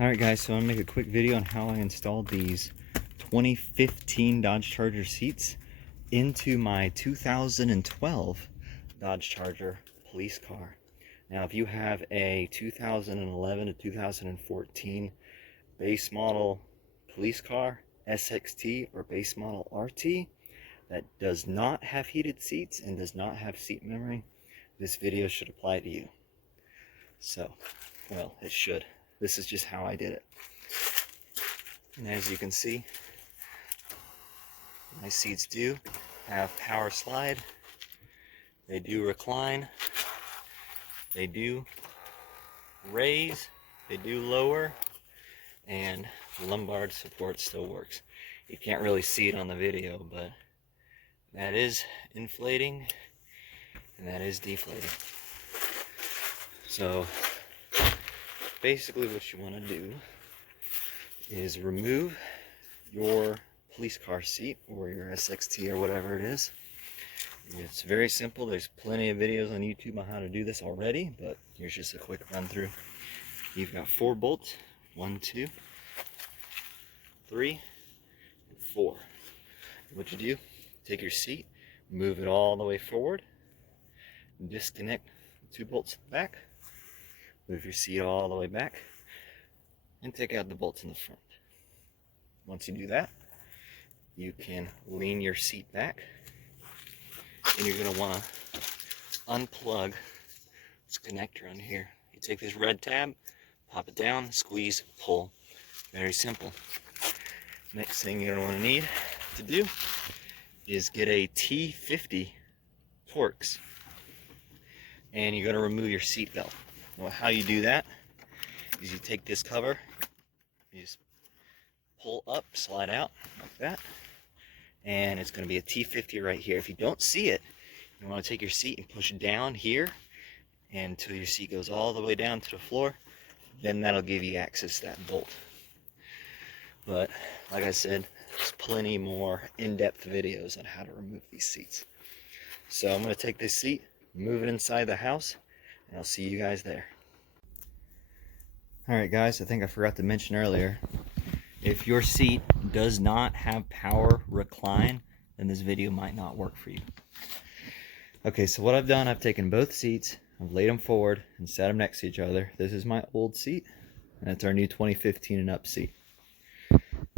Alright guys, so I'm going to make a quick video on how I installed these 2015 Dodge Charger seats into my 2012 Dodge Charger police car. Now if you have a 2011 to 2014 base model police car, SXT or base model RT, that does not have heated seats and does not have seat memory, this video should apply to you. So, well, it should. This is just how I did it. And as you can see, my seats do have power slide. They do recline. They do raise. They do lower. And the lumbar support still works. You can't really see it on the video, but that is inflating and that is deflating. So basically what you want to do is remove your police car seat or your SXT or whatever it is. It's very simple. There's plenty of videos on YouTube on how to do this already, but here's just a quick run through. You've got 4 bolts, 1, 2, 3, and 4. What you do, take your seat, move it all the way forward, disconnect the 2 bolts at the back, move your seat all the way back, and take out the bolts in the front. Once you do that, you can lean your seat back, and you're going to want to unplug this connector on here. You take this red tab, pop it down, squeeze, pull. Very simple. Next thing you're going to want to need to do is get a T50 Torx, and you're going to remove your seat belt. Well, how you do that is you take this cover, you just pull up, slide out like that, and it's going to be a T50 right here. If you don't see it, you want to take your seat and push down here until your seat goes all the way down to the floor. Then that'll give you access to that bolt. But like I said, there's plenty more in-depth videos on how to remove these seats. So I'm going to take this seat, move it inside the house, and I'll see you guys there. Alright guys, I think I forgot to mention earlier, if your seat does not have power recline, then this video might not work for you. Okay, so what I've done, I've taken both seats, I've laid them forward and set them next to each other. This is my old seat, and it's our new 2015 and up seat.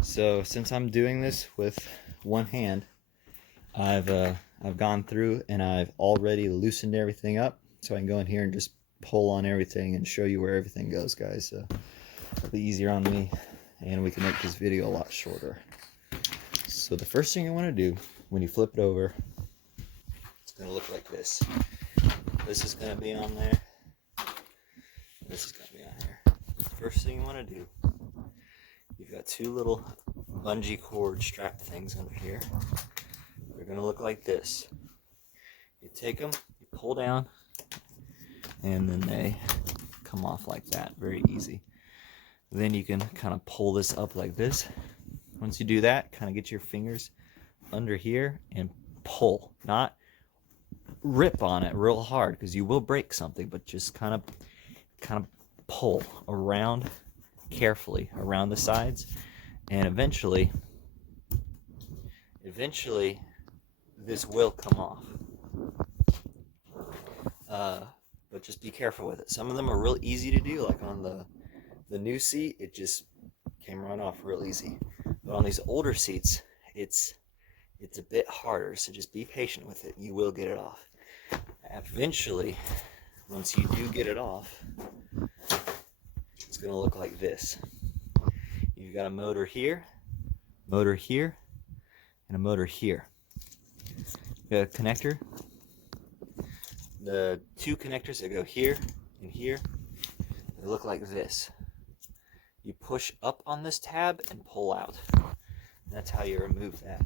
So since I'm doing this with one hand, I've gone through and I've already loosened everything up, so I can go in here and just pull on everything and show you where everything goes, guys. So it'll be easier on me, and we can make this video a lot shorter. So the first thing you want to do when you flip it over, it's going to look like this. This is going to be on there. This is going to be on here. First thing you want to do, you've got 2 little bungee cord strap things under here. They're going to look like this. You take them, you pull down, and then they come off like that. Very easy. Then you can kind of pull this up like this. Once you do that, kind of get your fingers under here and pull. Not rip on it real hard, because you will break something, but just kind of pull around carefully around the sides, and eventually this will come off. But just be careful with it. Some of them are real easy to do, like on the new seat, it just came right off real easy. But on these older seats, it's a bit harder, so just be patient with it. You will get it off. Eventually, once you do get it off, it's going to look like this. You've got a motor here, and a motor here. You got a connector. The 2 connectors that go here and here, they look like this. You push up on this tab and pull out. And that's how you remove that.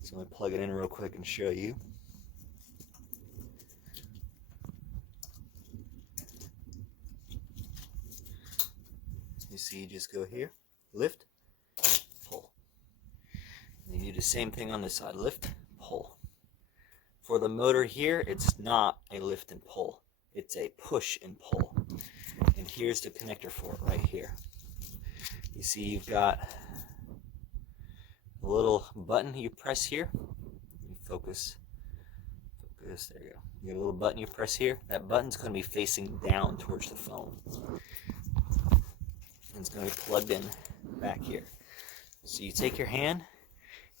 So let me plug it in real quick and show you. You see, you just go here, lift, pull. And you do the same thing on this side, lift, pull. For the motor here, it's not a lift and pull. It's a push and pull. And here here's the connector for it right here. You see you've got a little button you press here. You focus, there you go. You get a little button you press here. That button's going to be facing down towards the phone. And it's going to be plugged in back here. So you take your hand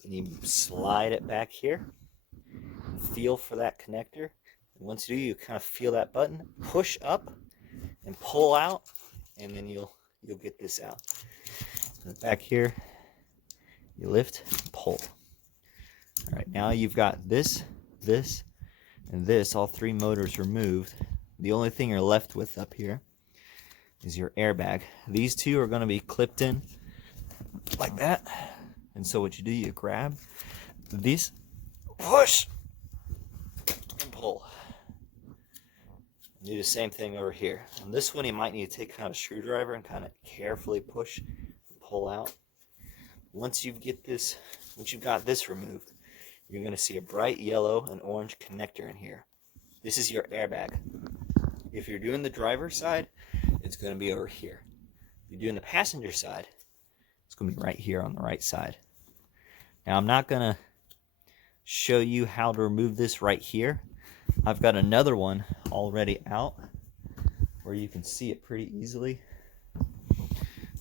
and you slide it back here. Feel for that connector. And once you do, you kind of feel that button, push up and pull out, and then you'll get this out. And back here, you lift, pull. All right, now you've got this, and this, all three motors removed. The only thing you're left with up here is your airbag. These two are going to be clipped in like that. And so what you do, you grab these, push, and pull. Do the same thing over here. On this one, you might need to take kind of a screwdriver and kind of carefully push and pull out. Once you've got this removed, you're going to see a bright yellow and orange connector in here. This is your airbag. If you're doing the driver's side, it's going to be over here. If you're doing the passenger side, it's going to be right here on the right side. Now, I'm not going to show you how to remove this right here. I've got another one already out where you can see it pretty easily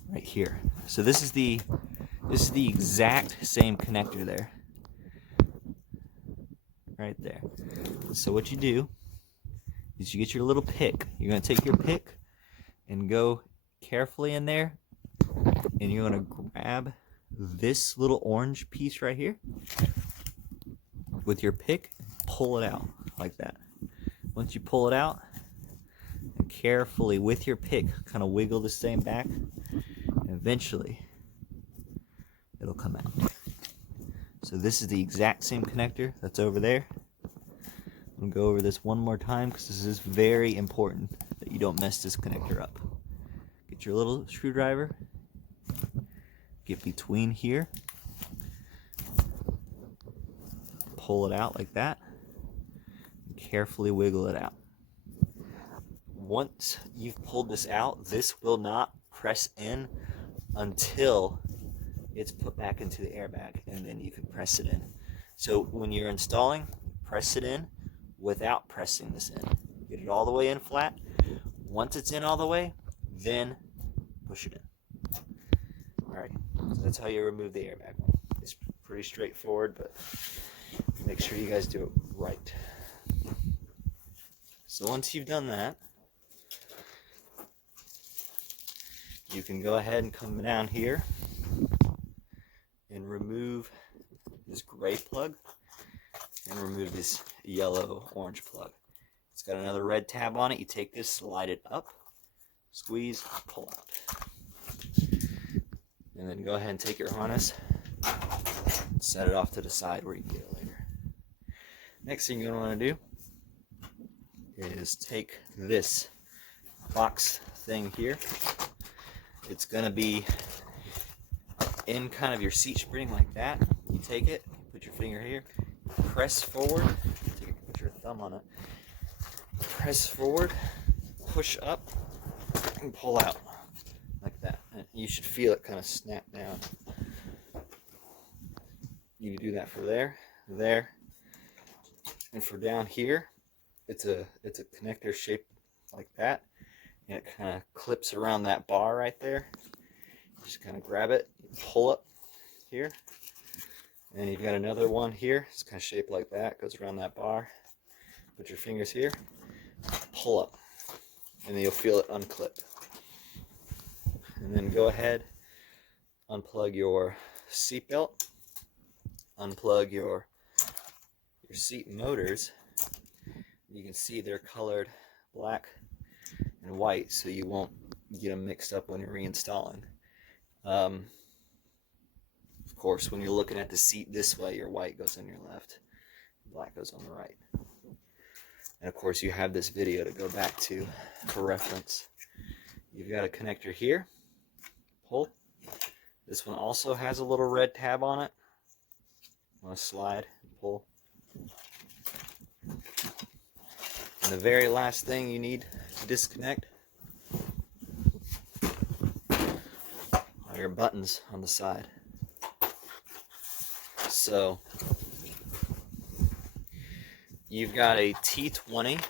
right here. So this is the exact same connector there. Right there. So what you do is you get your little pick. You're going to take your pick and go carefully in there, and you're going to grab this little orange piece right here with your pick, pull it out like that. Once you pull it out, and carefully with your pick kind of wiggle this thing back, and eventually it'll come out. So this is the exact same connector that's over there. I'm going to go over this one more time because this is very important that you don't mess this connector up. Get your little screwdriver, get between here, pull it out like that, and carefully wiggle it out. Once you've pulled this out, this will not press in until it's put back into the airbag, and then you can press it in. So when you're installing, press it in without pressing this in. Get it all the way in flat. Once it's in all the way, then push it in. Alright, so that's how you remove the airbag. It's pretty straightforward, but make sure you guys do it right. So once you've done that, you can go ahead and come down here and remove this gray plug and remove this yellow orange plug. It's got another red tab on it. You take this, slide it up, squeeze, pull out. And then go ahead and take your harness, set it off to the side where you can get it later. Next thing you're going to want to do is take this box thing here. It's going to be in kind of your seat spring like that. You take it, put your finger here, press forward, put your thumb on it, press forward, push up, and pull out like that. And you should feel it kind of snap down. You can do that for there, and for down here. It's a connector shaped like that, and it kind of clips around that bar right there. Just kind of grab it, pull up here, and you've got another one here. It's kind of shaped like that, goes around that bar. Put your fingers here, pull up, and then you'll feel it unclip. And then go ahead, unplug your seat belt, unplug your seat motors. You can see they're colored black and white, so you won't get them mixed up when you're reinstalling. Of course, when you're looking at the seat this way, your white goes on your left, black goes on the right. And of course, you have this video to go back to for reference. You've got a connector here, pull. This one also has a little red tab on it. I'm going to slide and pull. And the very last thing you need to disconnect your buttons on the side. So you've got a T20.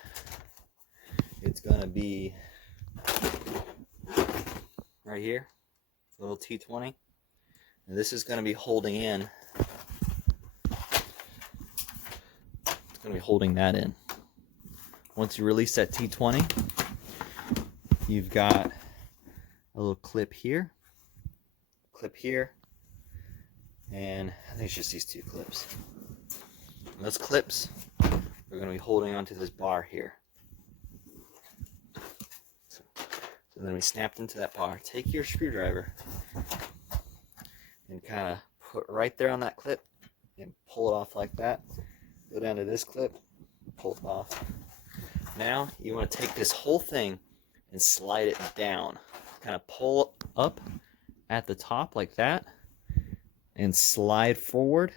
It's going to be right here, little T20. And this is going to be holding in. It's going to be holding that in. Once you release that T20, you've got a little clip here, and I think it's just these two clips. And those clips are going to be holding onto this bar here. So they're going to be snapped into that bar. Take your screwdriver and kind of put right there on that clip and pull it off like that. Go down to this clip, pull it off. Now you want to take this whole thing and slide it down. Kind of pull up at the top like that and slide forward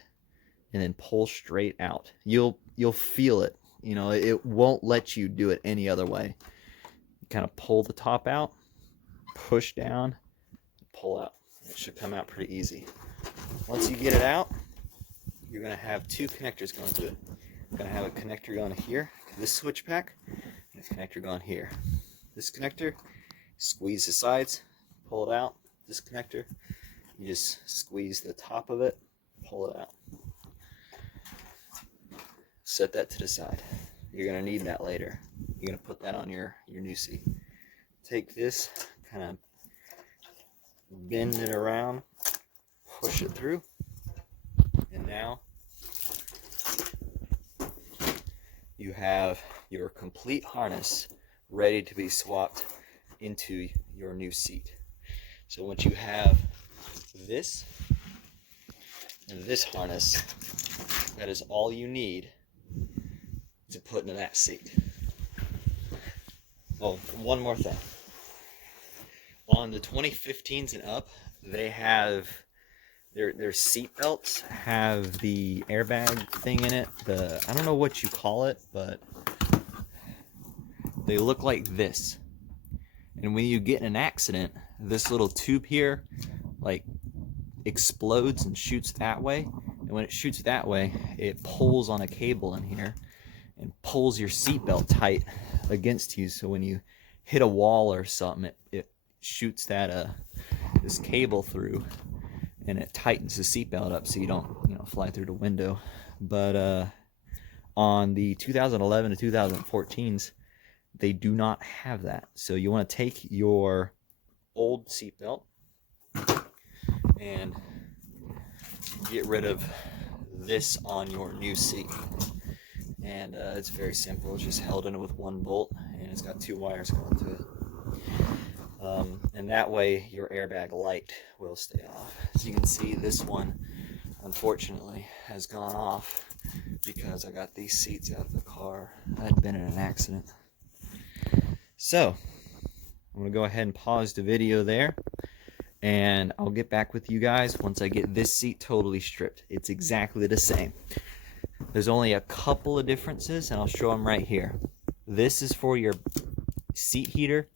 and then pull straight out. You'll feel it. You know, it won't let you do it any other way. You kind of pull the top out, push down, pull out. It should come out pretty easy. Once you get it out, you're going to have two connectors going to it. You're going to have a connector going here to this switch pack, and a connector going here. This connector, squeeze the sides, pull it out. This connector, you just squeeze the top of it, pull it out. Set that to the side. You're going to need that later. You're going to put that on your new seat. Take this, kind of bend it around, push it through, and now you have your complete harness ready to be swapped into your new seat. So once you have this and this harness, that is all you need to put into that seat. Oh, one more thing. On the 2015s and up, they have their seat belts have the airbag thing in it. I don't know what you call it, but they look like this. And when you get in an accident, this little tube here like explodes and shoots that way. And when it shoots that way, it pulls on a cable in here and pulls your seatbelt tight against you. So when you hit a wall or something, it shoots that this cable through, and it tightens the seatbelt up so you don't fly through the window. But on the 2011 to 2014s, they do not have that. So you want to take your old seatbelt and get rid of this on your new seat. And it's very simple. It's just held in with one bolt, and it's got two wires going to it. And that way your airbag light will stay off. As you can see, this one unfortunately has gone off because I got these seats out of the car. I'd been in an accident. So I'm going to go ahead and pause the video there, and I'll get back with you guys once I get this seat totally stripped. It's exactly the same. There's only a couple of differences, and I'll show them right here. This is for your seat heater.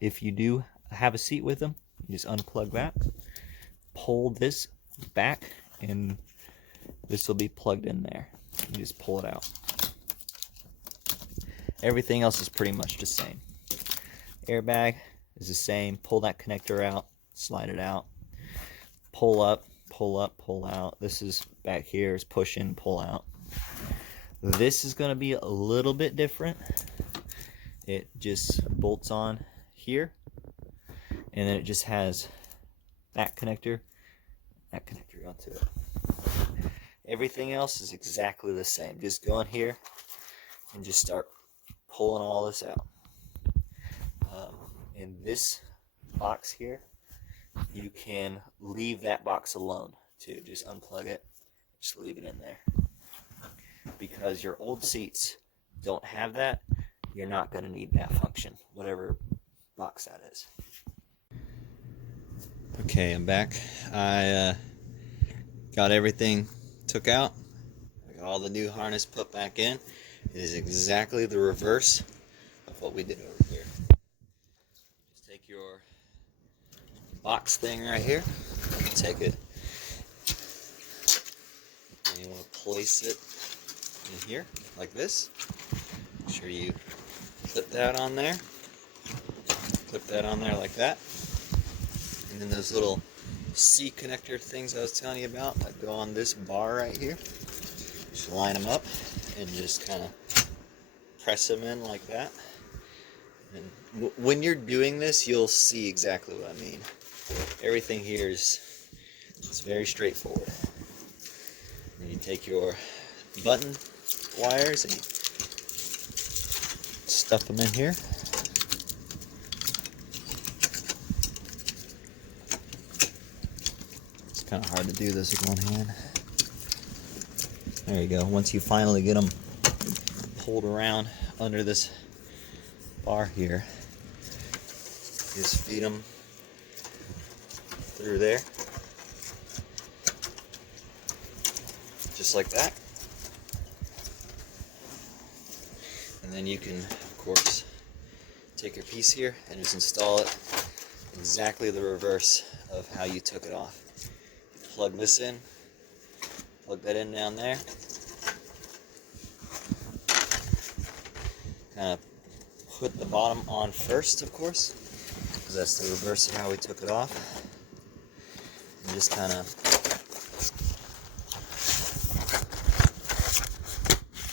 If you do have a seat with them, you just unplug that, pull this back, and this will be plugged in there. You just pull it out. Everything else is pretty much the same. Airbag is the same. Pull that connector out, slide it out, pull up, pull up, pull out. This is back here is push in, pull out. This is going to be a little bit different. It just bolts on here, and then it just has that connector onto it. Everything else is exactly the same. Just go in here and just start pulling all this out. In this box here, you can leave that box alone too. Just unplug it, just leave it in there. Because your old seats don't have that, you're not going to need that function, whatever box that is. Okay, I'm back. I got everything took out. I got all the new harness put back in. It is exactly the reverse of what we did over here. Just take your box thing right here. Take it and you want to place it in here like this. Make sure you clip that on there. Clip that on there like that. And then those little C connector things I was telling you about that go on this bar right here. Just line them up and just kind of press them in like that. And when you're doing this, you'll see exactly what I mean. Everything here is very straightforward. And you take your button wires and you stuff them in here. It's kind of hard to do this with one hand. There you go. Once you finally get them pulled around under this bar here, you just feed them through there, just like that. And then you can, of course, take your piece here and just install it exactly the reverse of how you took it off. You plug this in, plug that in down there, kind of put the bottom on first, of course, because that's the reverse of how we took it off. And just kind of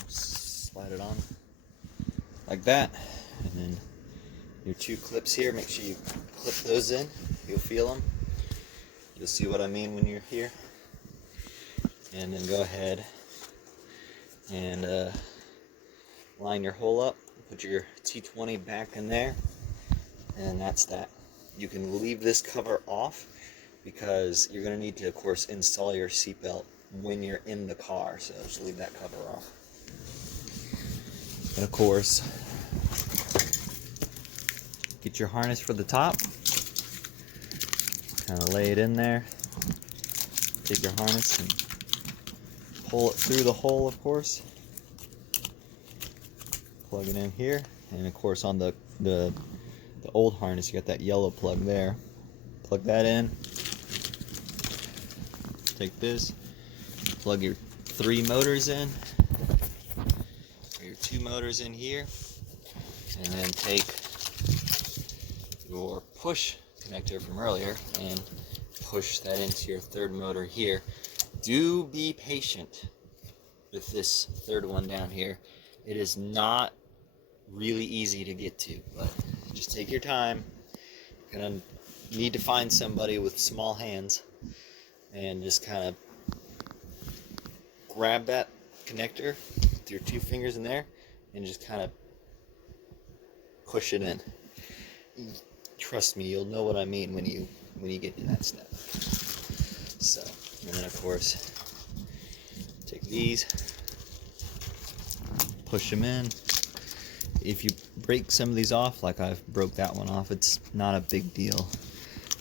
slide it on like that. And then your two clips here, make sure you clip those in. You'll feel them. You'll see what I mean when you're here. And then go ahead and line your hole up. Put your T20 back in there, and that's that. You can leave this cover off because you're going to need to, of course, install your seatbelt when you're in the car, so just leave that cover off. And of course, get your harness for the top, kind of lay it in there, take your harness and pull it through the hole, of course. Plug it in here, and of course on the old harness you got that yellow plug there. Plug that in. Take this, plug your 3 motors in, or your 2 motors in here, and then take your push connector from earlier and push that into your 3rd motor here. Do be patient with this 3rd one down here. It is not really easy to get to, but just take your time. You're gonna need to find somebody with small hands and just kind of grab that connector with your 2 fingers in there and just kind of push it in. Trust me, you'll know what I mean when you get to that step. So, and then of course take these, push them in. If you break some of these off, like I've broke that one off, it's not a big deal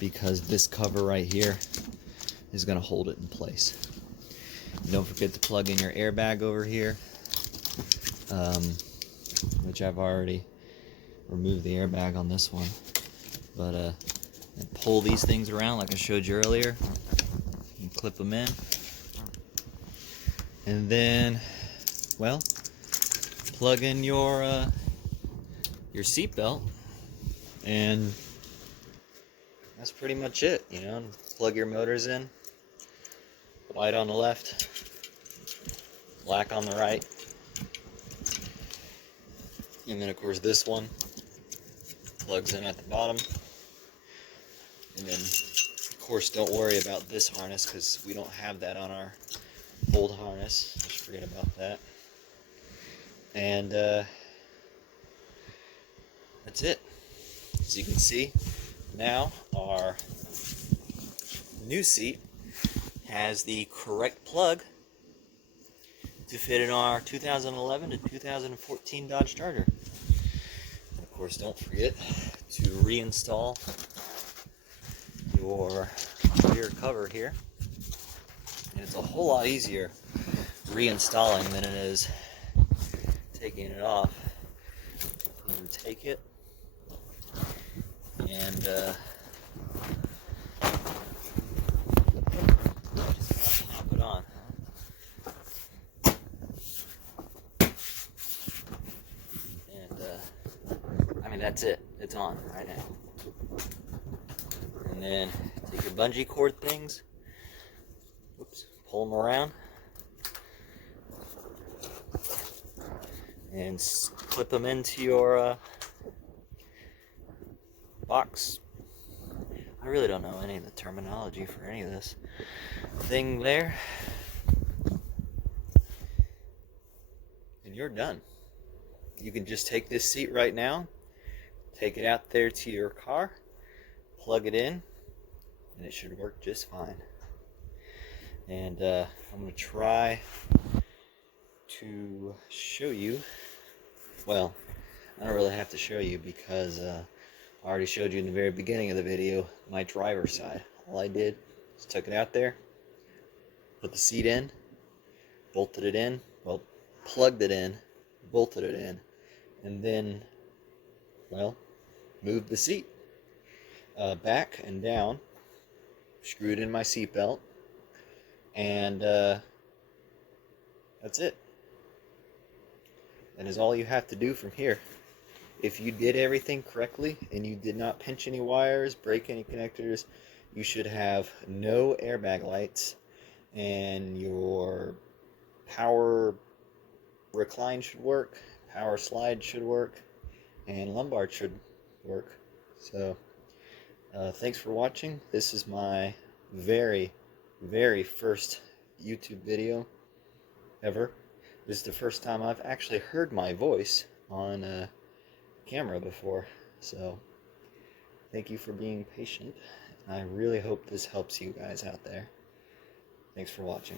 because this cover right here is going to hold it in place. Don't forget to plug in your airbag over here, which I've already removed the airbag on this one. But and pull these things around like I showed you earlier and clip them in. And then, well, plug in your seatbelt, and that's pretty much it. You know, plug your motors in. White on the left, black on the right, and then of course this one plugs in at the bottom. And then of course don't worry about this harness because we don't have that on our old harness. Just forget about that. And that's it. As you can see, now our new seat has the correct plug to fit in our 2011 to 2014 Dodge Charger. And of course, don't forget to reinstall your rear cover here. And it's a whole lot easier reinstalling than it is taking it off. You take it and that's it. It's on right now. And then take your bungee cord things, oops, pull them around, and clip them into your box. I really don't know any of the terminology for any of this thing there. And you're done. You can just take this seat right now, take it out there to your car, plug it in, and it should work just fine. And I'm going to try to show you, well, I don't really have to show you because I already showed you in the very beginning of the video my driver's side. All I did is took it out there, put the seat in, bolted it in, well, plugged it in, bolted it in, and then, well, moved the seat back and down, screwed in my seatbelt, and that's it. That is all you have to do from here. If you did everything correctly and you did not pinch any wires, break any connectors, you should have no airbag lights, and your power recline should work, power slide should work, and lumbar should work. So thanks for watching. This is my very first YouTube video ever. This is the first time I've actually heard my voice on camera before, so thank you for being patient. I really hope this helps you guys out there. Thanks for watching.